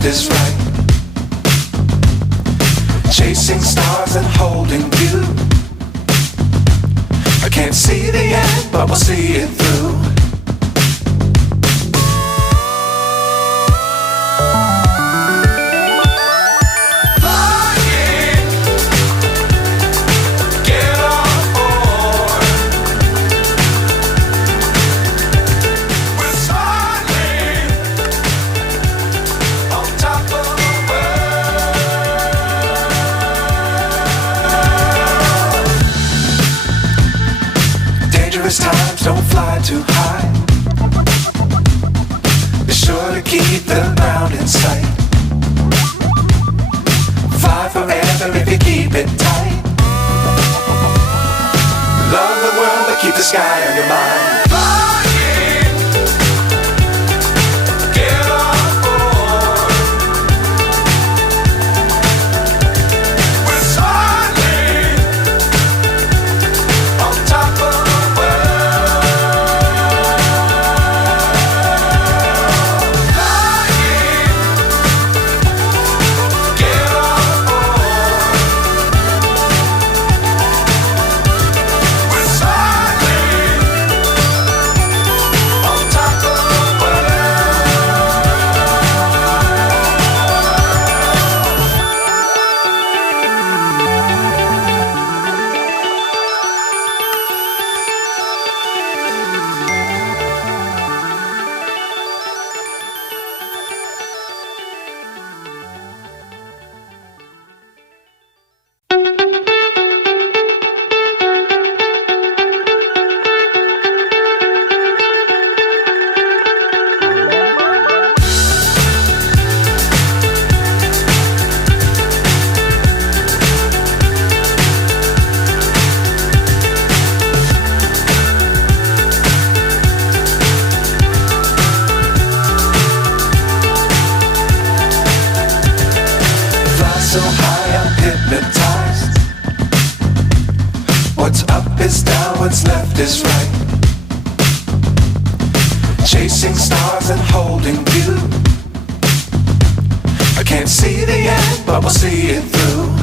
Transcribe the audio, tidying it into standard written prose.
left is right. Chasing stars and holding you. I can't see the end, but we'll see it through. Times don't fly too high. Be sure to keep the ground in sight. Fly forever if you keep it tight. Love the world but keep the sky on your mind. So high I'm hypnotized. What's up is down, what's left is right. Chasing stars and holding you. I can't see the end, but we'll see it through.